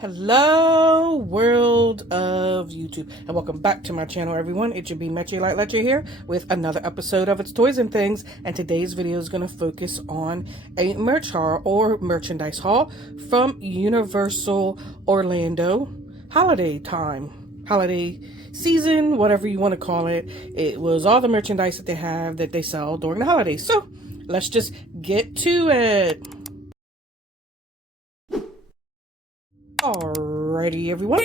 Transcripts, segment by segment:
Hello, world of YouTube, and welcome back to my channel, everyone. It should be Metche Like Letche here with another episode of It's Toys and Things, and today's video is going to focus on a merch haul or merchandise haul from Universal Orlando. Holiday time, holiday season, whatever you want to call it. It was all the merchandise that they have that they sell during the holidays. So let's just get to it. Alrighty, everyone.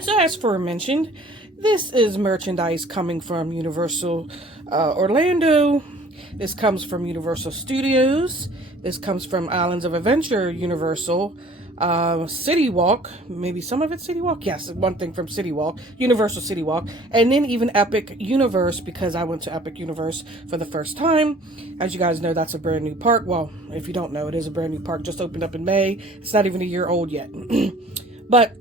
So as mentioned, this is merchandise coming from Universal Orlando. This comes from Universal Studios. This comes from Islands of Adventure Universal. City Walk, maybe some of it's City Walk. Yes, one thing from City Walk, Universal City Walk, and then even Epic Universe, because I went to Epic Universe for the first time. As you guys know, that's a brand new park. Well, if you don't know, it is a brand new park, just opened up in May. It's not even a year old yet. But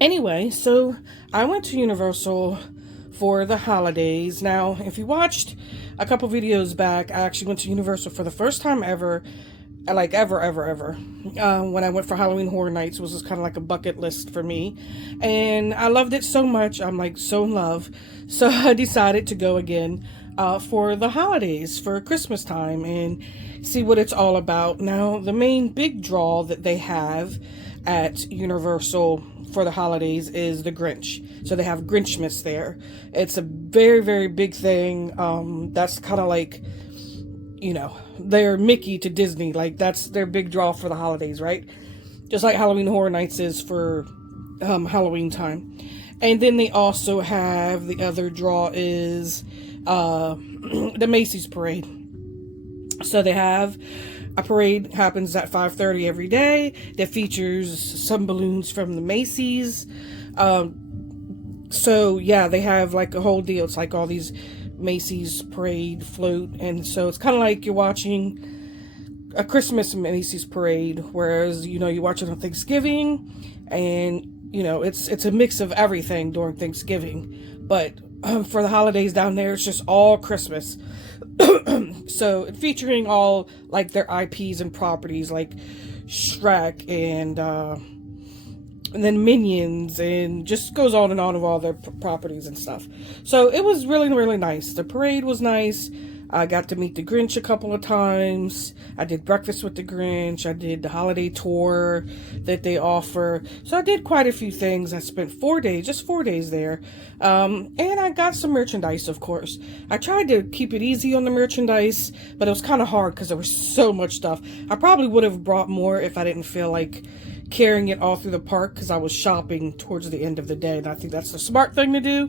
anyway, so I went to Universal for the holidays. Now, if you watched a couple videos back, I actually went to Universal for the first time ever. Like ever. When I went for Halloween Horror Nights, it was just kind of like a bucket list for me. And I loved it so much. I'm like so in love. So I decided to go again for the holidays, for Christmas time, and see what it's all about. Now, the main big draw that they have at Universal for the holidays is the Grinch. So they have Grinchmas there. It's a very, very big thing. That's kind of like, you know, they're Mickey to Disney. Like, that's their big draw for the holidays, right? Just like Halloween Horror Nights is for Halloween time. And then they also have, the other draw is the Macy's Parade. So they have a parade, happens at 5:30 every day, that features some balloons from the Macy's. So yeah, they have like a whole deal. It's like all these Macy's parade float, and so it's kind of like you're watching a Christmas Macy's parade, whereas, you know, you watch it on Thanksgiving, and you know, it's a mix of everything during Thanksgiving, but for the holidays down there, it's just all Christmas. So featuring all like their IPs and properties like Shrek and then Minions, and just goes on and on of all their properties and stuff. So it was really, really nice. The parade was nice. I got to meet the Grinch a couple of times. I did breakfast with the Grinch. I did the holiday tour that they offer. So I did quite a few things. I spent 4 days, just 4 days there. And I got some merchandise, of course. I tried to keep it easy on the merchandise, but it was kind of hard because there was so much stuff. I probably would have brought more if I didn't feel like carrying it all through the park, because I was shopping towards the end of the day, and I think that's the smart thing to do.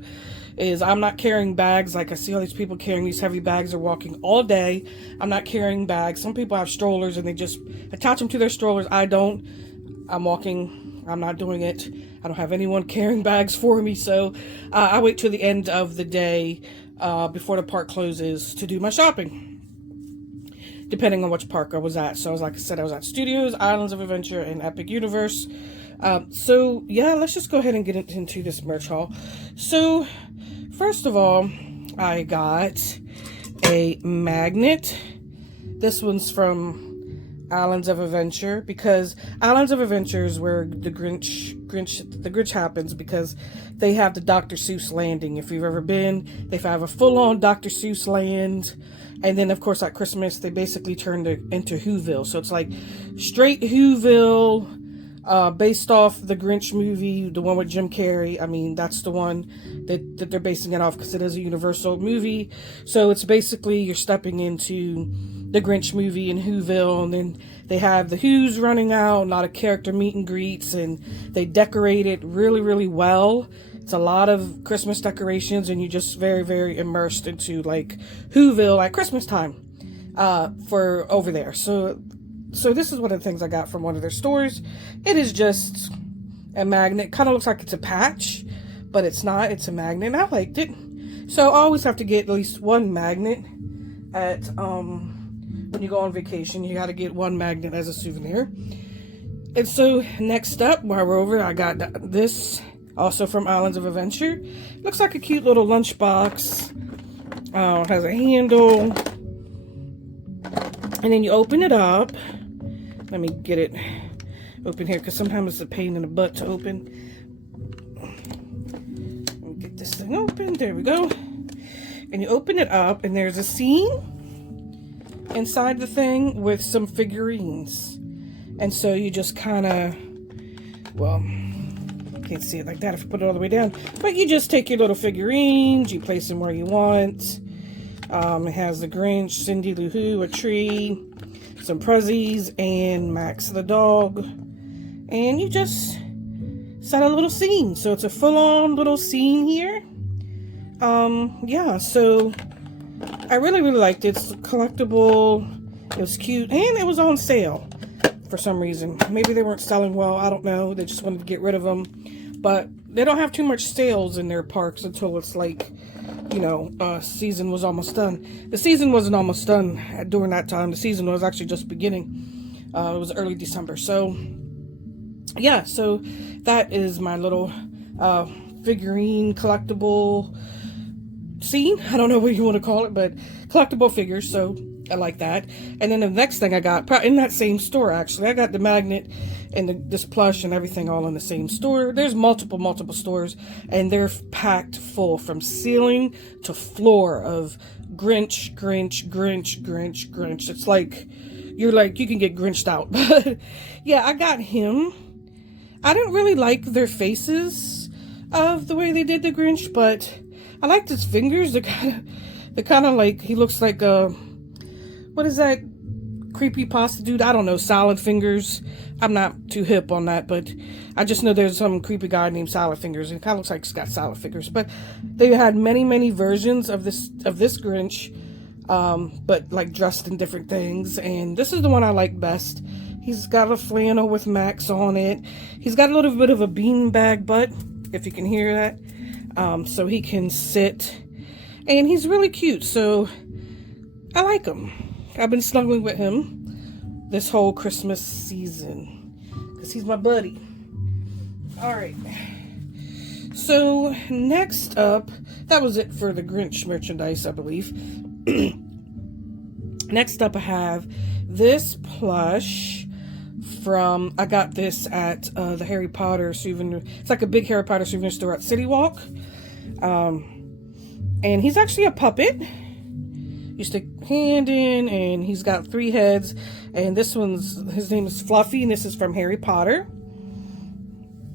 Is I'm not carrying bags. Like, I see all these people carrying these heavy bags. They're walking all day. I'm not carrying bags. Some people have strollers and they just attach them to their strollers. I don't. I'm walking. I'm not doing it. I don't have anyone carrying bags for me. So I wait till the end of the day before the park closes to do my shopping, depending on which park I was at. So, like I said, I was at Studios, Islands of Adventure, and Epic Universe. So yeah, let's just go ahead and get into this merch haul. So first of all, I got a magnet. This one's from Islands of Adventure, because Islands of Adventure is where the Grinch happens, because they have the Dr. Seuss landing. If you've ever been, they have a full-on Dr. Seuss land. And then, of course, at Christmas, they basically turned it into Whoville. So it's like straight Whoville, based off the Grinch movie, the one with Jim Carrey. I mean, that's the one that they're basing it off, because it is a Universal movie. So it's basically you're stepping into the Grinch movie in Whoville, and then they have the Who's running out, a lot of character meet and greets, and they decorate it really, really well. It's a lot of Christmas decorations, and you're just very, very immersed into like Whoville at Christmas time for over there. So this is one of the things I got from one of their stores. It is just a magnet. Kind of looks like it's a patch, but it's not. It's a magnet, and I liked it. So I always have to get at least one magnet at when you go on vacation. You got to get one magnet as a souvenir. And so next up, while we're over, I got this. Also from Islands of Adventure. Looks like a cute little lunchbox. Has a handle. And then you open it up. Let me get it open here because sometimes it's a pain in the butt to open. Let me get this thing open. There we go. And you open it up, and there's a scene inside the thing with some figurines. And so you just kind of, well, can't see it like that if you put it all the way down. But you just take your little figurines, you place them where you want. It has the Grinch, Cindy Lou Who, a tree, some Prezzies, and Max the dog. And you just set a little scene. So it's a full-on little scene here. Yeah, so I really liked it. It's collectible. It was cute, and it was on sale for some reason. Maybe they weren't selling well. I don't know. They just wanted to get rid of them. But they don't have too much sales in their parks until it's like, you know, season was almost done. The season wasn't almost done during that time. The season was actually just beginning. It was early December. So, yeah, so that is my little figurine collectible scene. I don't know what you want to call it, but collectible figures. So I like that. And then the next thing I got, in that same store actually, I got the magnet and this plush and everything all in the same store. There's multiple stores, and they're packed full from ceiling to floor of Grinch. It's like, you can get Grinched out. But yeah, I got him. I didn't really like their faces of the way they did the Grinch, but I liked his fingers. They're kind of like, he looks like what is that creepy pasta dude? I don't know, Salad Fingers. I'm not too hip on that, but I just know there's some creepy guy named Salad Fingers, and it kind of looks like he's got salad fingers. But they had many versions of this Grinch, but like dressed in different things. And this is the one I like best. He's got a flannel with Max on it. He's got a little bit of a beanbag butt, if you can hear that. So he can sit, and he's really cute. So I like him. I've been snuggling with him this whole Christmas season because he's my buddy. All right. So next up, that was it for the Grinch merchandise, I believe. Next up, I have this plush from, I got this at the Harry Potter souvenir. It's like a big Harry Potter souvenir store at City Walk. And he's actually a puppet. You stick hand in, and he's got 3 heads. And his name is Fluffy, and this is from Harry Potter.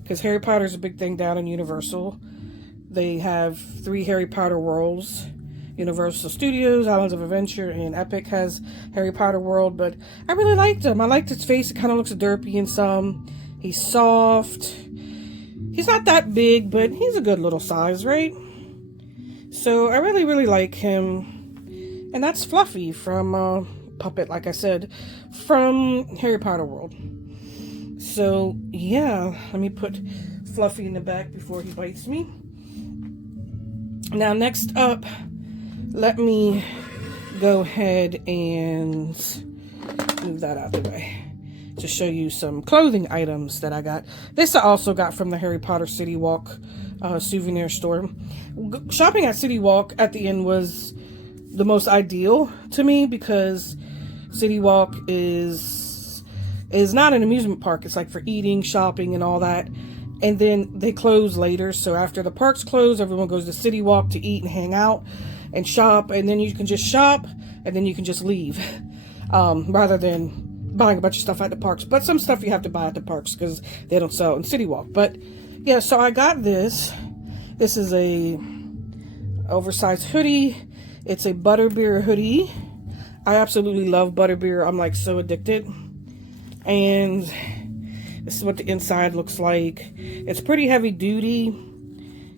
Because Harry Potter's a big thing down in Universal. They have 3 Harry Potter worlds. Universal Studios, Islands of Adventure, and Epic has Harry Potter World. But I really liked him. I liked his face. It kind of looks derpy in some. He's soft. He's not that big, but he's a good little size, right? So I really like him. And that's Fluffy from Puppet, like I said, from Harry Potter World. So, yeah, let me put Fluffy in the back before he bites me. Now, next up, let me go ahead and move that out of the way to show you some clothing items that I got. This I also got from the Harry Potter City Walk souvenir store. Shopping at City Walk at the end was the most ideal to me because City Walk is not an amusement park. It's like for eating, shopping, and all that. And then they close later. So after the parks close, everyone goes to City Walk to eat and hang out and shop. And then you can just shop and then you can just leave rather than buying a bunch of stuff at the parks. But some stuff you have to buy at the parks because they don't sell in City Walk. But yeah, so I got this. This is a oversized hoodie. It's a Butterbeer hoodie. I absolutely love Butterbeer. I'm like so addicted. And this is what the inside looks like. It's pretty heavy duty.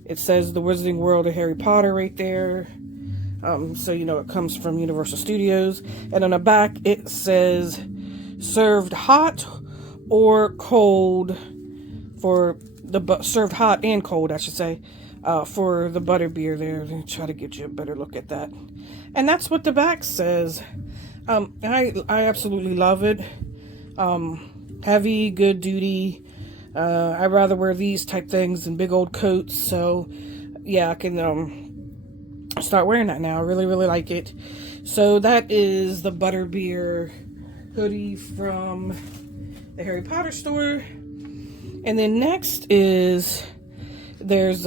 It says the Wizarding World of Harry Potter right there. So you know it comes from Universal Studios. And on the back it says served hot or cold for the served hot and cold, I should say. For the Butterbeer there. Let me try to get you a better look at that. And that's what the back says. I absolutely love it. Heavy, good duty. I'd rather wear these type things than big old coats. So yeah, I can start wearing that now. I really like it. So that is the Butterbeer hoodie from the Harry Potter store. And then next is there's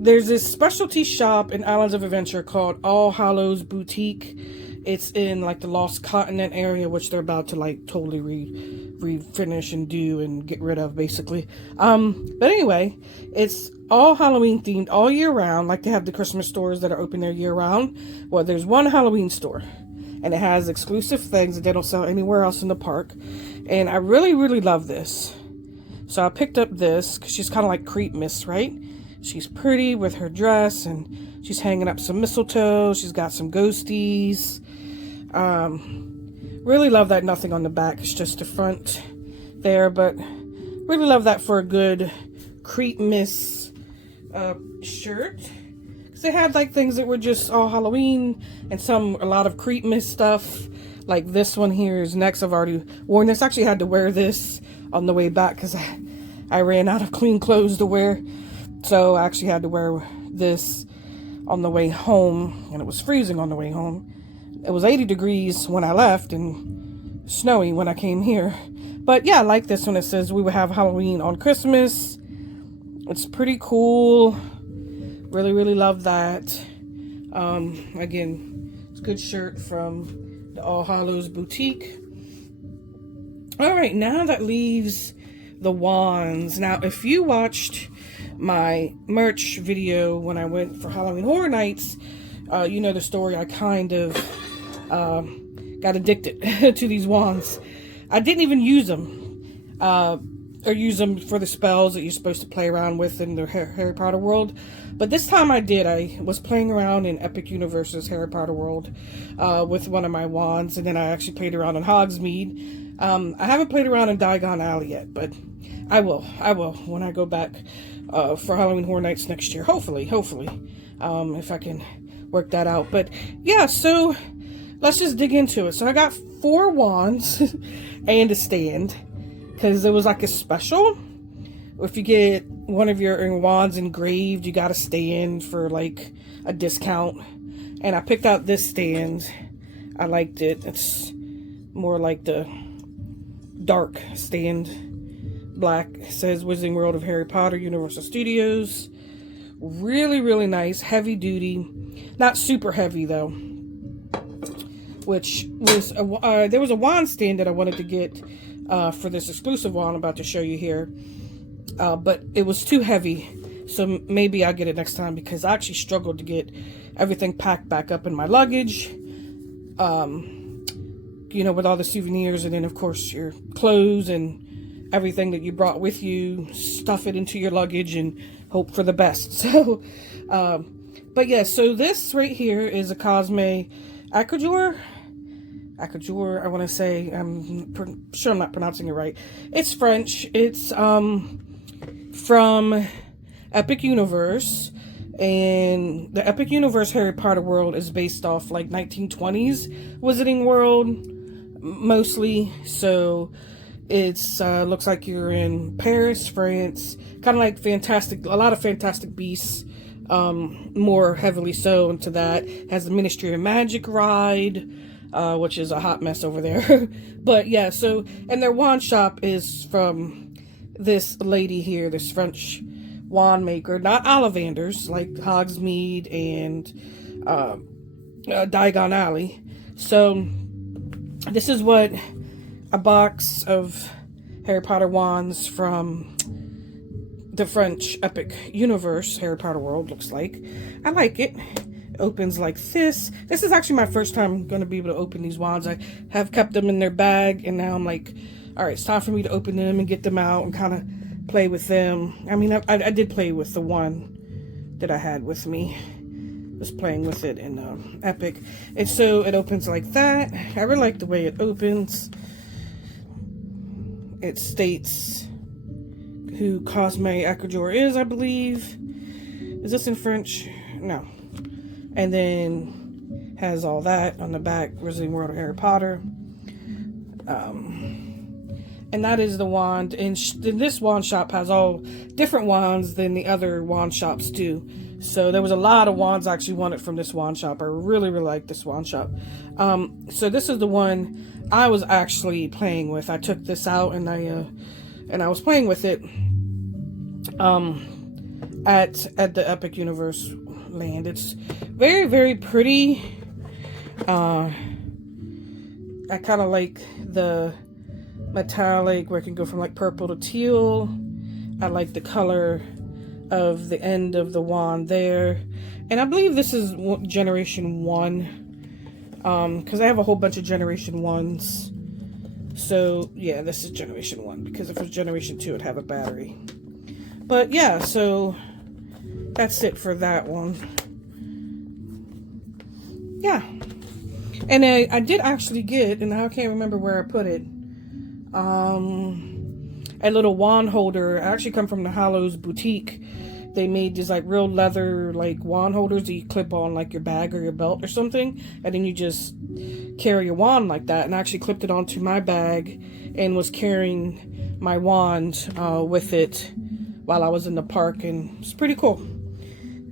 this specialty shop in Islands of Adventure called All Hallows Boutique. It's in like the Lost Continent area, which they're about to like totally refinish and do and get rid of, basically. But anyway, it's all Halloween themed all year round. Like they have the Christmas stores that are open there year round. Well, there's one Halloween store, and it has exclusive things that they don't sell anywhere else in the park. And I really, really love this. So I picked up this because she's kind of like Creepmas, right? She's pretty with her dress, and she's hanging up some mistletoe. She's got some ghosties. Really love that nothing on the back. It's just the front there, but really love that for a good Creepmas shirt. Because they had like things that were just all Halloween, and a lot of Creepmas stuff. Like this one here is next. I've already worn this. Actually had to wear this on the way back because I ran out of clean clothes to wear. So I actually had to wear this on the way home, and it was freezing on the way home. It was 80 degrees when I left and snowy when I came here. But yeah, I like this one. It says we will have Halloween on Christmas. It's pretty cool. Really, really love that. Again, it's a good shirt from the All Hallows Boutique. All right, now that leaves the wands. Now, if you watched my merch video when I went for Halloween Horror Nights, you know the story. I kind of got addicted to these wands. I didn't even use them, or use them for the spells that you're supposed to play around with in the Harry Potter world. But this time I did. I was playing around in Epic Universe's Harry Potter world with one of my wands, and then I actually played around in Hogsmeade. I haven't played around in Diagon Alley yet, but I will when I go back for Halloween Horror Nights next year. Hopefully, if I can work that out. But yeah, so let's just dig into it. So I got 4 wands and a stand because it was like a special. If you get one of your wands engraved, you got a stand for like a discount. And I picked out this stand. I liked it. It's more like the dark stand. Black. It says Wizarding World of Harry Potter, Universal Studios. Really, really nice. Heavy duty. Not super heavy though. Which was there was a wand stand that I wanted to get for this exclusive wand I'm about to show you here. But it was too heavy. So maybe I'll get it next time because I actually struggled to get everything packed back up in my luggage. You know, with all the souvenirs and then of course your clothes and everything that you brought with you, stuff it into your luggage and hope for the best. So, but yeah, so this right here is a Cosme Acajur, I want to say, I'm sure I'm not pronouncing it right. It's French. It's from Epic Universe, and the Epic Universe Harry Potter world is based off like 1920s Wizarding World mostly. So it's looks like you're in Paris, France, kind of like a lot of Fantastic Beasts, more heavily so into that. Has the Ministry of Magic ride, which is a hot mess over there. But yeah, so, and their wand shop is from this lady here, this French wand maker, not Ollivanders, like Hogsmeade and Diagon Alley. So this is what a box of Harry Potter wands from the French Epic Universe Harry Potter world looks like. I like it. It opens like this. This is actually my first time going to be able to open these wands. I have kept them in their bag, and now I'm like, all right, it's time for me to open them and get them out and kind of play with them. I mean, I did play with the one that I had with me. Was playing with it in Epic. And so it opens like that. I really like the way it opens. It states who Cosme Acajur is, I believe. Is this in French? No. And then has all that on the back. Wizarding World of Harry Potter. And that is the wand. And this wand shop has all different wands than the other wand shops do. So there was a lot of wands I actually wanted from this wand shop. I really, really like this wand shop. So this is the one I was actually playing with. I took this out and I was playing with it at the Epic Universe land. It's very, very pretty. I kind of like the metallic where it can go from like purple to teal. I like the color of the end of the wand there, and I believe this is generation 1 because I have a whole bunch of generation 1s. So yeah, this is generation 1 because if it was generation 2 it'd have a battery. But yeah, so that's it for that one. Yeah. And I did actually get, and I can't remember where I put it, a little wand holder. I actually come from the Hallows boutique. They made these like real leather like wand holders that you clip on like your bag or your belt or something, and then you just carry your wand like that. And I actually clipped it onto my bag and was carrying my wand with it while I was in the park, and it's pretty cool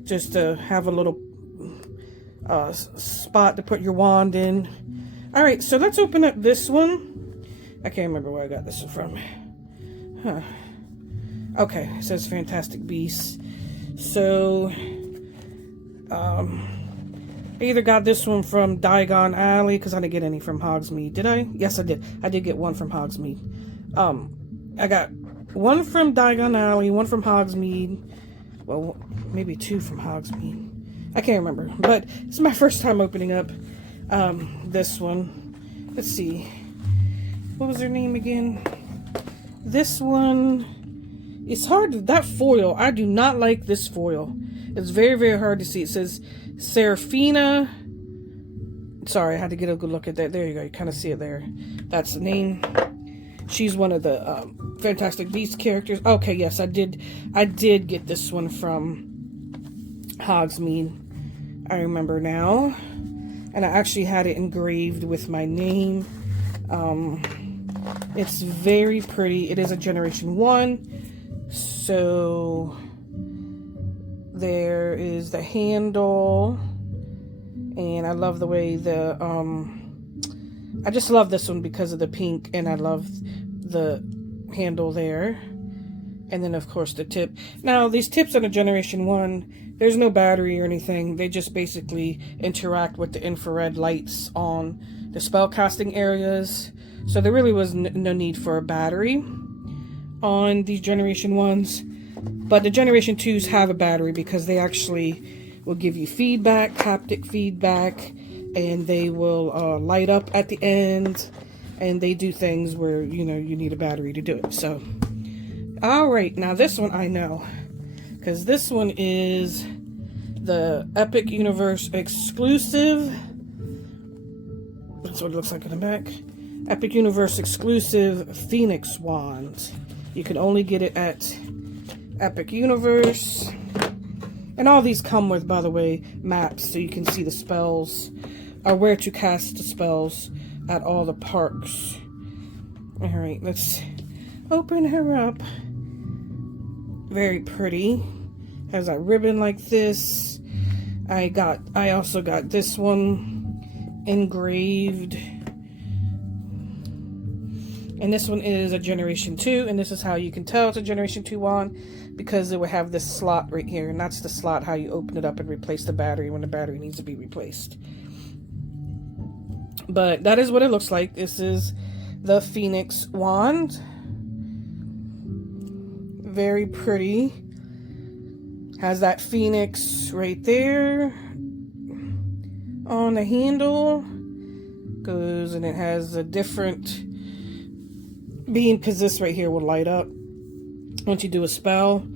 just to have a little spot to put your wand in. All right, so let's open up this one. I can't remember where I got this from. Okay, it says Fantastic Beasts. So I either got this one from Diagon Alley, because I didn't get any from Hogsmeade. Did I? Yes, I did. I did get one from Hogsmeade. I got one from Diagon Alley, one from Hogsmeade. Well, maybe 2 from Hogsmeade. I can't remember, but it's my first time opening up this one. Let's see. What was her name again? This one, it's hard. That foil, I do not like this foil. It's very, very hard to see. It says Seraphina. Sorry, I had to get a good look at that. There you go. You kind of see it there. That's the name. She's one of the Fantastic Beasts characters. Okay, yes, I did get this one from Hogsmeade. I remember now. And I actually had it engraved with my name. It's very pretty. It is a generation 1. So there is the handle. And I love the way I just love this one because of the pink, and I love the handle there. And then, of course, the tip. Now, these tips on a Generation 1, there's no battery or anything. They just basically interact with the infrared lights on the spellcasting areas. So there really was no need for a battery on these Generation 1s. But the Generation 2s have a battery because they actually will give you feedback, haptic feedback, and they will light up at the end. And they do things where, you need a battery to do it. So, alright, now this one I know. Because this one is the Epic Universe exclusive. That's what it looks like in the back. Epic Universe exclusive Phoenix Wand. You can only get it at Epic Universe. And all these come with, by the way, maps so you can see the spells, or where to cast the spells at all the parks. Alright, let's open her up. Very pretty. Has a ribbon like this. I also got this one engraved. And this one is a Generation 2, and this is how you can tell it's a Generation 2 wand, because it would have this slot right here, and that's the slot how you open it up and replace the battery when the battery needs to be replaced. But that is what it looks like. This is the Phoenix wand. Very pretty. Has that phoenix right there on the handle. Goes, and it has a different beam, because this right here will light up once you do a spell.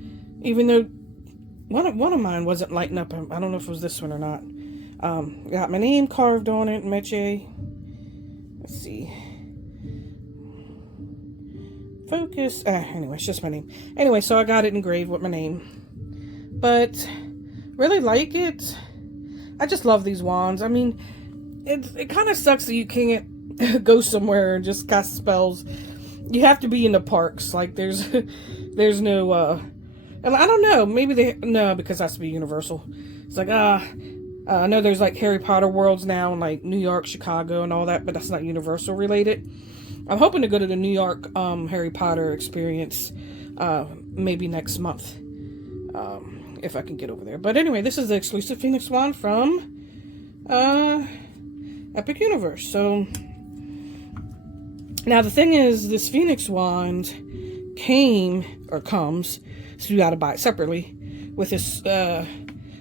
Even though one of mine wasn't lighting up. I don't know if it was this one or not. Got my name carved on it, Meche. Let's see. Focus. Anyway, it's just my name. Anyway, so I got it engraved with my name. But really like it. I just love these wands. I mean, it kind of sucks that you can't go somewhere and just cast spells You have to be in the parks. Like there's there's no and I don't know, maybe no, because it has to be Universal. It's like I know there's like Harry Potter worlds now in like New York, Chicago, and all that, but that's not Universal related. I'm hoping to go to the New York Harry Potter experience maybe next month, if I can get over there. But anyway, this is the exclusive Phoenix wand from Epic Universe. So now the thing is, this Phoenix wand comes, so you got to buy it separately, with this a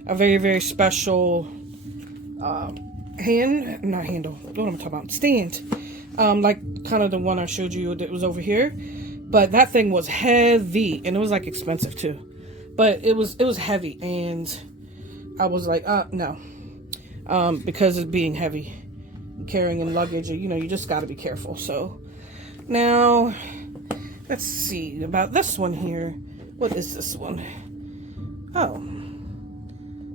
very, very special not handle, what am I talking about, stand, like kind of the one I showed you that was over here. But that thing was heavy, and it was like expensive too, but it was heavy, and I was like no, because it's being heavy, carrying in luggage, you know, you just got to be careful. So now let's see about this one here. What is this one? Oh,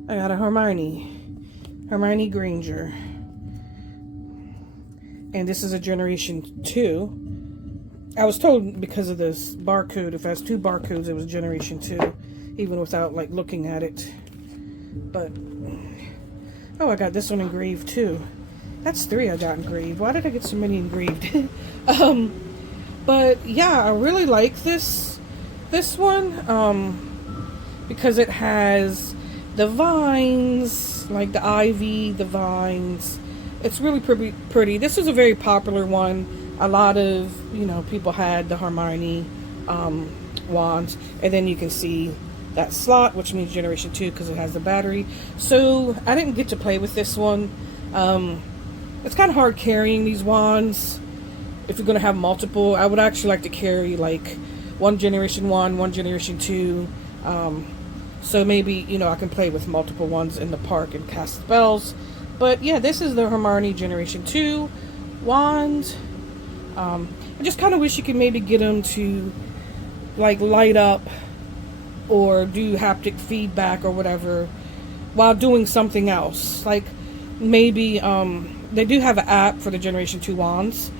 I got a Hermione Granger. And this is a Generation 2. I was told because of this barcode, if it has 2 barcodes, it was Generation 2, even without like looking at it. But, oh, I got this one engraved too. That's 3 I got engraved. Why did I get so many engraved? But yeah, I really like this one, because it has the vines, like the ivy, the vines. It's really pretty. This is a very popular one. A lot of, you know, people had the Hermione wands, and then you can see that slot, which means Generation 2 because it has the battery. So I didn't get to play with this one. It's kind of hard carrying these wands if you're going to have multiple. I would actually like to carry like one Generation 1, one Generation 2. So maybe, you know, I can play with multiple ones in the park and cast spells. But yeah, this is the Hermione Generation 2 wand. I just kind of wish you could maybe get them to like light up or do haptic feedback or whatever while doing something else. Like maybe they do have an app for the Generation 2 wands.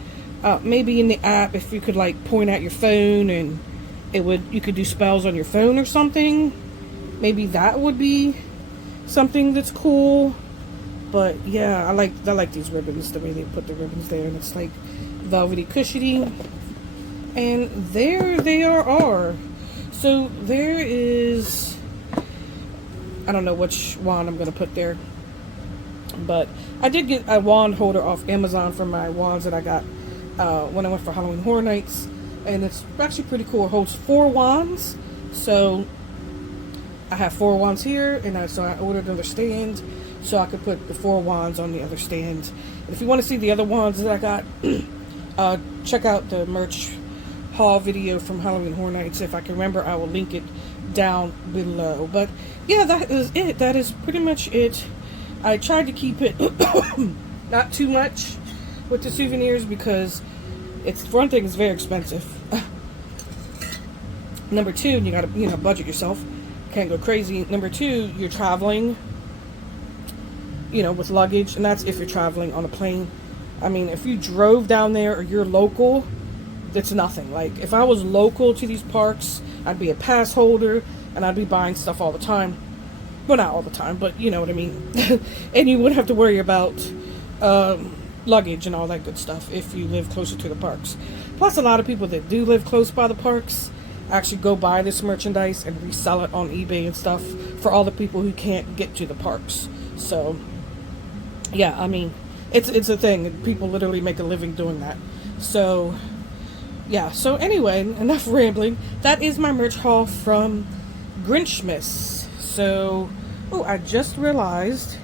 Maybe in the app, if you could like point at your phone and you could do spells on your phone or something. Maybe that would be something that's cool. But yeah, I like these ribbons, the way they put the ribbons there, and it's like velvety, cushiony. And there they are. So there is, I don't know which wand I'm going to put there, but I did get a wand holder off Amazon for my wands that I got when I went for Halloween Horror Nights, and it's actually pretty cool. It holds 4 wands, so I have 4 wands here, and so I ordered another stand so I could put the 4 wands on the other stand. And if you want to see the other wands that I got, check out the merch haul video from Halloween Horror Nights. If I can remember, I will link it down below. But yeah, that is it. That is pretty much it. I tried to keep it not too much with the souvenirs because it's, for one thing, it's very expensive. Number 2, you gotta, you know, budget yourself. Can't go crazy. Number 2, you're traveling, you know, with luggage, and that's if you're traveling on a plane. I mean, if you drove down there or you're local, it's nothing. Like, if I was local to these parks, I'd be a pass holder, and I'd be buying stuff all the time. Well, not all the time, but you know what I mean. And you wouldn't have to worry about luggage and all that good stuff if you live closer to the parks. Plus, a lot of people that do live close by the parks actually go buy this merchandise and resell it on eBay and stuff for all the people who can't get to the parks. So, yeah, I mean, it's a thing. People literally make a living doing that. So, yeah. So anyway, enough rambling. That is my merch haul from Grinchmas. So, oh, I just realized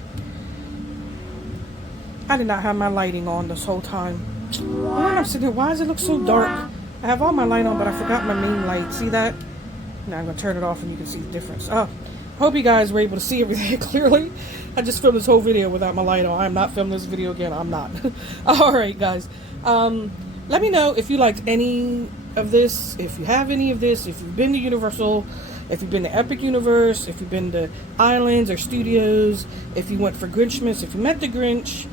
I did not have my lighting on this whole time. When I'm sitting here, why does it look so dark? I have all my light on, but I forgot my main light. See that? Now I'm going to turn it off and you can see the difference. Oh, hope you guys were able to see everything clearly. I just filmed this whole video without my light on. I'm not filming this video again. I'm not. Alright, guys. Let me know if you liked any of this, if you have any of this, if you've been to Universal, if you've been to Epic Universe, if you've been to Islands or Studios, if you went for Grinchmas, if you met the Grinch.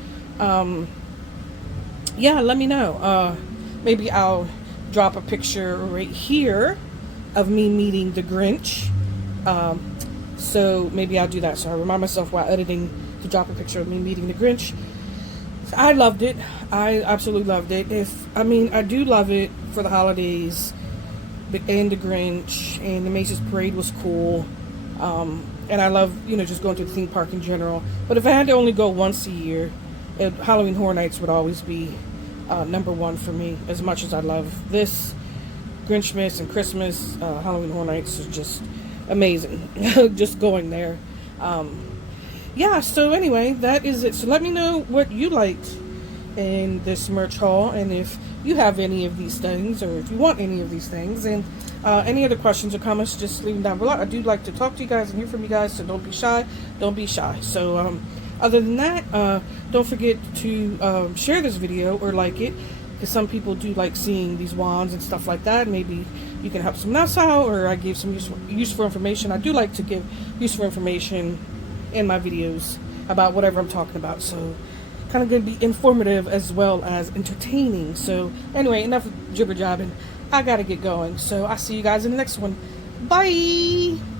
Yeah, let me know. Maybe I'll drop a picture right here of me meeting the Grinch. So maybe I'll do that. So I remind myself while editing to drop a picture of me meeting the Grinch. I loved it. I absolutely loved it. I do love it for the holidays, and the Grinch, and the Macy's parade was cool. And I love, just going to the theme park in general. But if I had to only go once a year, Halloween Horror Nights would always be number one for me. As much as I love this, Grinchmas and Christmas, Halloween Horror Nights is just amazing. Just going there. Yeah, so anyway, that is it. So let me know what you liked in this merch haul, and if you have any of these things, or if you want any of these things, and any other questions or comments, just leave them down below. I do like to talk to you guys and hear from you guys, so don't be shy. Don't be shy. So other than that, don't forget to share this video or like it, because some people do like seeing these wands and stuff like that. Maybe you can help someone else out, or I gave some useful information. I do like to give useful information in my videos about whatever I'm talking about, so kind of going to be informative as well as entertaining. So anyway, enough jibber jabbing. I gotta get going, so I'll see you guys in the next one. Bye.